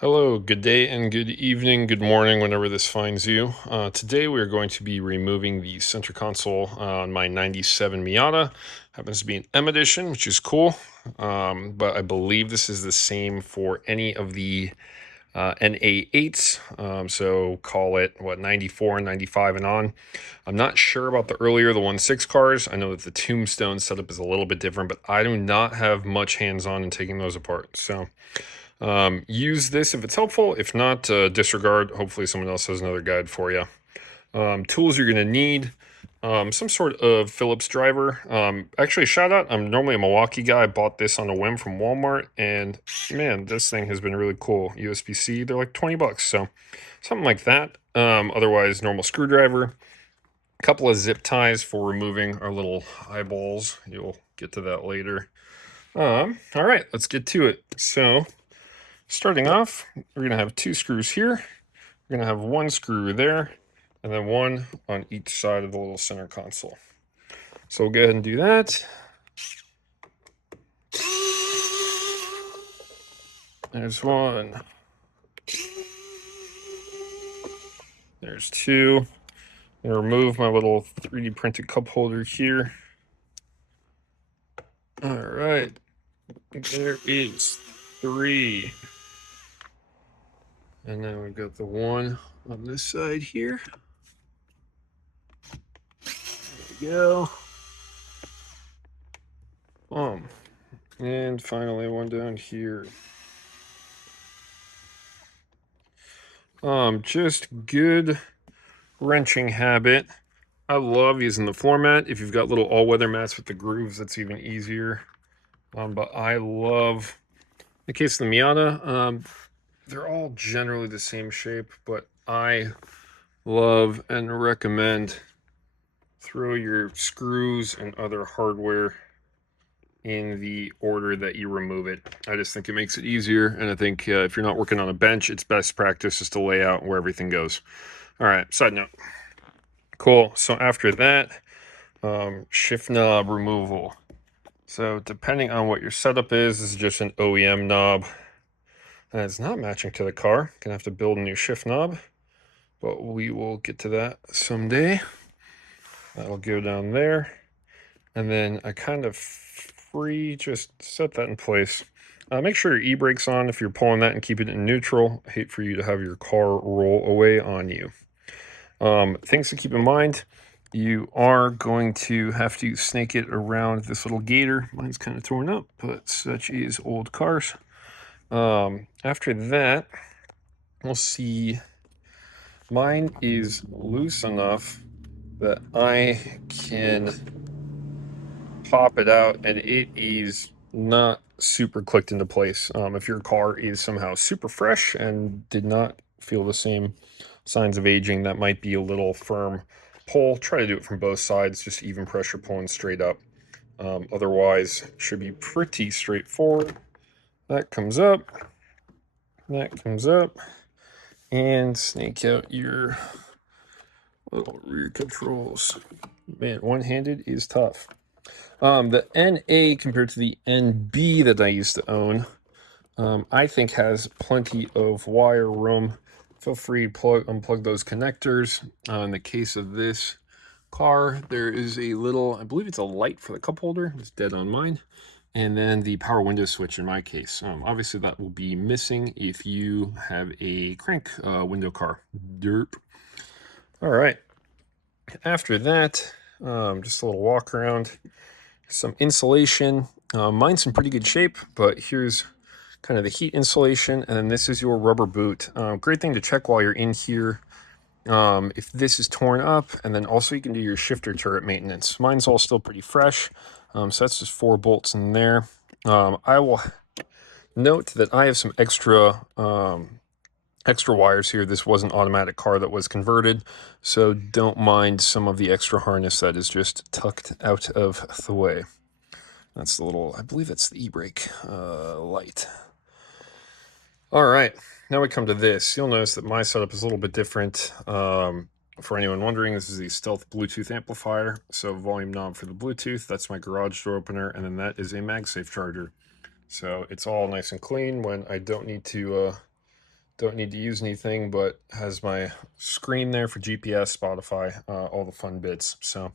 Hello, good day and good evening, good morning, whenever this finds you. Today we are going to be removing the center console on my 97 Miata. Happens to be an M edition, which is cool. But I believe this is the same for any of the NA8s. So call it, what, 94, 95 and on. I'm not sure about the earlier, the 1.6 cars. I know that the tombstone setup is a little bit different, but I do not have much hands-on in taking those apart. So use this if it's helpful. If not, disregard. Hopefully someone else has another guide for you. Tools you're going to need. Some sort of Phillips driver. Actually, shout out, I'm normally a Milwaukee guy. I bought this on a whim from Walmart, and man, this thing has been really cool. USB-C, they're like 20 bucks, so something like that. Otherwise, normal screwdriver. A couple of zip ties for removing our little eyeballs. You'll get to that later. All right, let's get to it. So, starting off, we're going to have two screws here. We're going to have one screw there, and then one on each side of the little center console. So we'll go ahead and do that. There's one. There's two. I'm going to remove my little 3D printed cup holder here. All right. There is three. And then we've got the one on this side here. There we go. And finally one down here. Just good wrenching habit. I love using the floor mat. If you've got little all-weather mats with the grooves, that's even easier. But I love, in the case of the Miata, they're all generally the same shape, but I love and recommend throw your screws and other hardware in the order that you remove it. I just think it makes it easier, and I think if you're not working on a bench, it's best practice just to lay out where everything goes. All right, side note. Cool, so after that, shift knob removal. So depending on what your setup is, this is just an OEM knob. And it's not matching to the car. Gonna have to build a new shift knob, but we will get to that someday. That'll go down there. And then I kind of just set that in place. Make sure your e-brake's on if you're pulling that and keep it in neutral. I hate for you to have your car roll away on you. Things to keep in mind. You are going to have to snake it around this little gator. Mine's kind of torn up, but such is old cars. After that, we'll see. Mine is loose enough that I can pop it out and it is not super clicked into place. If your car is somehow super fresh and did not feel the same signs of aging, that might be a little firm pull. Try to do it from both sides, just even pressure pulling straight up. Otherwise, should be pretty straightforward. That comes up, and snake out your little rear controls. Man, one-handed is tough. The NA compared to the NB that I used to own, I think has plenty of wire room. Feel free to unplug those connectors. In the case of this car, there is a little, I believe it's a light for the cup holder. It's dead on mine. And then the power window switch in my case. Obviously that will be missing if you have a crank window car. Derp. All right. After that, just a little walk around. Some insulation. Mine's in pretty good shape, but here's kind of the heat insulation, and then this is your rubber boot. Great thing to check while you're in here if this is torn up, and then also you can do your shifter turret maintenance. Mine's all still pretty fresh, so that's just 4 bolts in there. I will note that I have some extra wires here. This was an automatic car that was converted, so don't mind some of the extra harness that is just tucked out of the way. That's the little, I believe that's the e-brake light. All right, now we come to this. You'll notice that my setup is a little bit different. For anyone wondering, this is a stealth Bluetooth amplifier. So volume knob for the Bluetooth, that's my garage door opener, and then that is a MagSafe charger. So it's all nice and clean when I don't need to Don't need to use anything, but has my screen there for GPS, Spotify, all the fun bits. So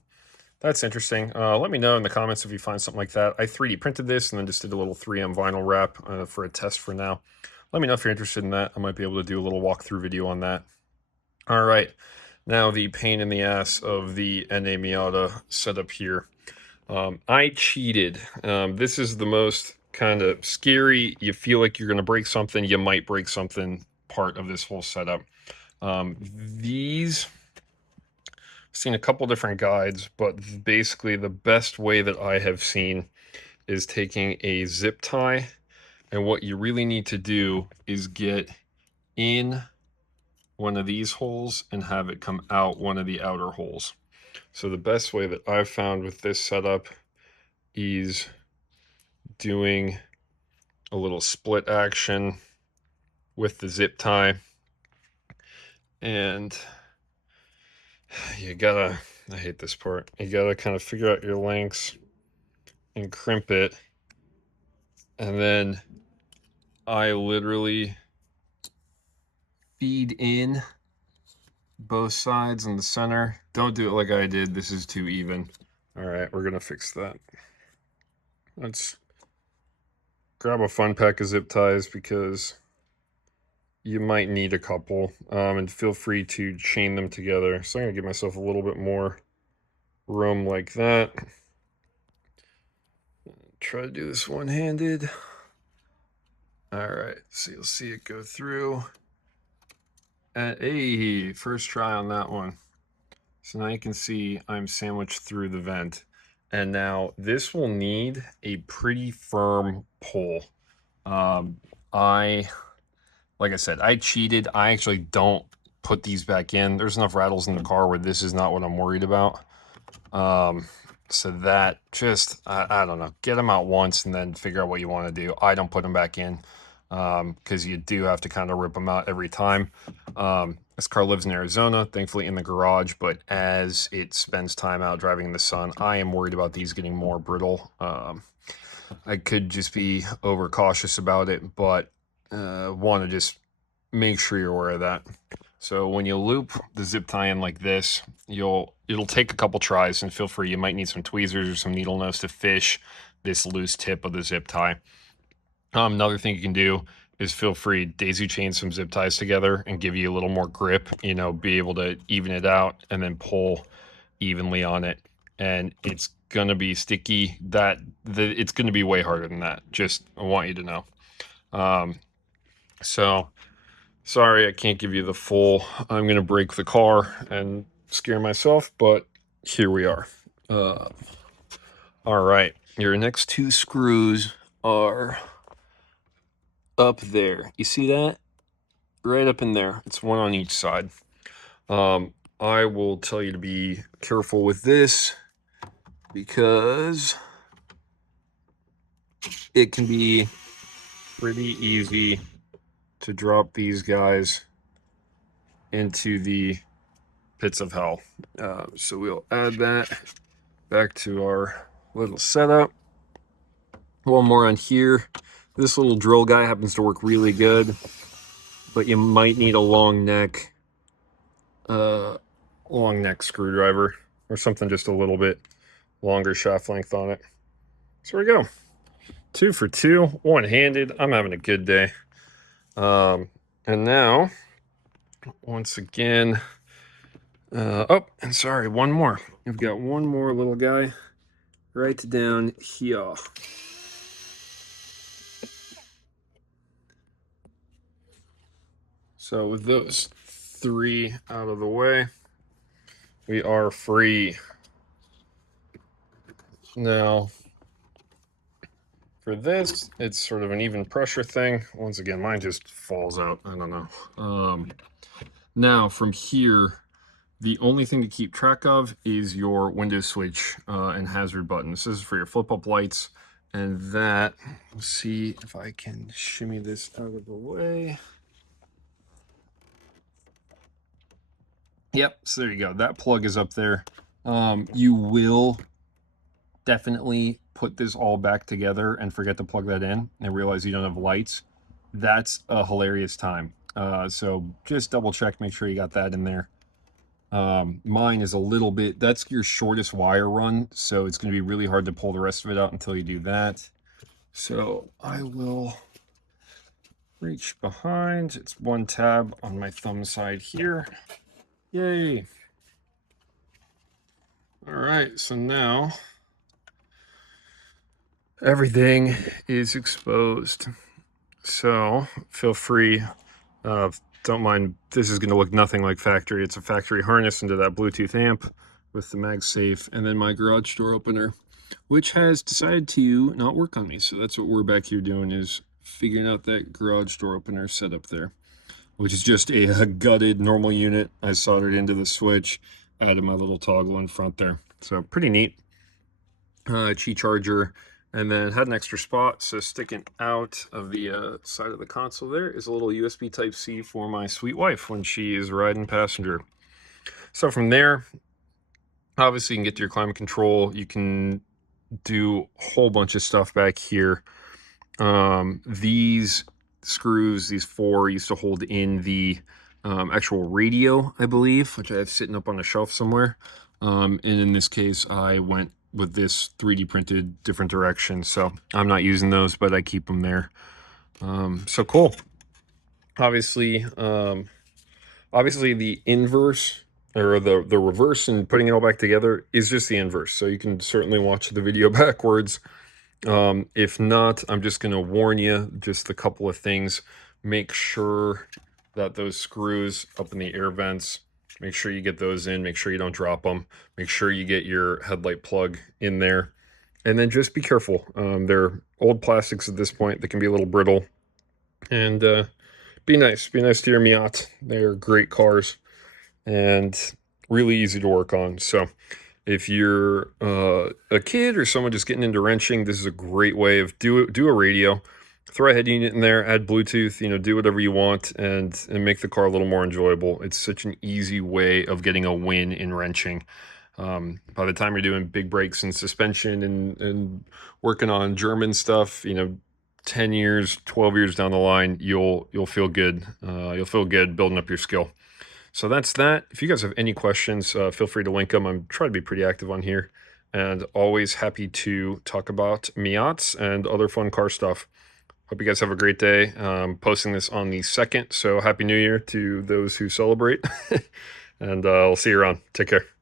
that's interesting. Let me know in the comments if you find something like that. I 3D printed this and then just did a little 3M vinyl wrap for a test for now. Let me know if you're interested in that. I might be able to do a little walkthrough video on that. All right, now the pain in the ass of the NA Miata setup here. I cheated. This is the most kind of scary, you feel like you're going to break something, you might break something part of this whole setup. These, I've seen a couple different guides, but basically the best way that I have seen is taking a zip tie, and what you really need to do is get in one of these holes and have it come out one of the outer holes. So the best way that I've found with this setup is doing a little split action with the zip tie, and you gotta, I hate this part, you gotta kind of figure out your lengths and crimp it, and then I literally feed in both sides in the center. Don't do it like I did, this is too even. All right, we're gonna fix that. Let's grab a fun pack of zip ties because you might need a couple, and feel free to chain them together. So I'm gonna give myself a little bit more room like that. Try to do this one-handed. All right, so you'll see it go through. And hey, first try on that one. So now you can see I'm sandwiched through the vent. And now this will need a pretty firm pull. Like I said, I cheated. I actually don't put these back in. There's enough rattles in the car where this is not what I'm worried about. So that just, I don't know, get them out once and then figure out what you want to do. I don't put them back in because you do have to kind of rip them out every time. This car lives in Arizona, thankfully in the garage, but as it spends time out driving in the sun, I am worried about these getting more brittle. I could just be overcautious about it, but want to just make sure you're aware of that. So when you loop the zip tie in like this, it'll take a couple tries, and feel free, you might need some tweezers or some needle nose to fish this loose tip of the zip tie. Another thing you can do is feel free, daisy chain some zip ties together and give you a little more grip, you know, be able to even it out and then pull evenly on it. And it's gonna be sticky. It's gonna be way harder than that. Just, I want you to know. So sorry, I can't give you the full, I'm gonna break the car and scare myself, but here we are. All right, your next two screws are up there. You see that? Right up in there. It's one on each side. I will tell you to be careful with this because it can be pretty easy to drop these guys into the pits of hell. So we'll add that back to our little setup. One more on here. This little drill guy happens to work really good, but you might need a long neck screwdriver or something just a little bit longer shaft length on it. So there we go. 2 for 2, one-handed. I'm having a good day. And now, once again, oh, and sorry, one more. I've got one more little guy right down here. So with those 3 out of the way, we are free. Now, for this, it's sort of an even pressure thing. Once again, mine just falls out. I don't know. Now, from here, the only thing to keep track of is your window switch and hazard button. This is for your flip-up lights. And that, let's see if I can shimmy this out of the way. Yep, so there you go. That plug is up there. You will definitely put this all back together and forget to plug that in and realize you don't have lights. That's a hilarious time. So just double check, make sure you got that in there. Mine is a little bit, that's your shortest wire run, so it's going to be really hard to pull the rest of it out until you do that. So I will reach behind. It's one tab on my thumb side here. Yay. All right, so now everything is exposed. So feel free, don't mind, this is going to look nothing like factory. It's a factory harness into that Bluetooth amp with the MagSafe, and then my garage door opener, which has decided to not work on me. So that's what we're back here doing, is figuring out that garage door opener setup there, which is just a gutted normal unit. I soldered into the switch, added my little toggle in front there. So pretty neat. Qi charger, and then had an extra spot, so sticking out of the side of the console there is a little USB Type-C for my sweet wife when she is riding passenger. So from there, obviously you can get to your climate control. You can do a whole bunch of stuff back here. These screws, these four, used to hold in the actual radio, I believe, which I have sitting up on a shelf somewhere. And in this case, I went with this 3D printed different direction, so I'm not using those, but I keep them there. So cool. Obviously, obviously the inverse, or the reverse, and putting it all back together is just the inverse. So you can certainly watch the video backwards. If not, I'm just going to warn you just a couple of things. Make sure that those screws up in the air vents, make sure you get those in, make sure you don't drop them, make sure you get your headlight plug in there, and then just be careful. They're old plastics at this point. They can be a little brittle, and be nice to your Miata. They're great cars and really easy to work on. So if you're a kid or someone just getting into wrenching, this is a great way of do a radio, throw a head unit in there, add Bluetooth, you know, do whatever you want, and make the car a little more enjoyable. It's such an easy way of getting a win in wrenching. By the time you're doing big brakes and suspension and working on German stuff, you know, 10 years, 12 years down the line, you'll feel good. You'll feel good building up your skill. So that's that. If you guys have any questions, feel free to link them. I'm trying to be pretty active on here, and always happy to talk about Miats and other fun car stuff. Hope you guys have a great day. Posting this on the 2nd, so Happy New Year to those who celebrate. And I'll see you around. Take care.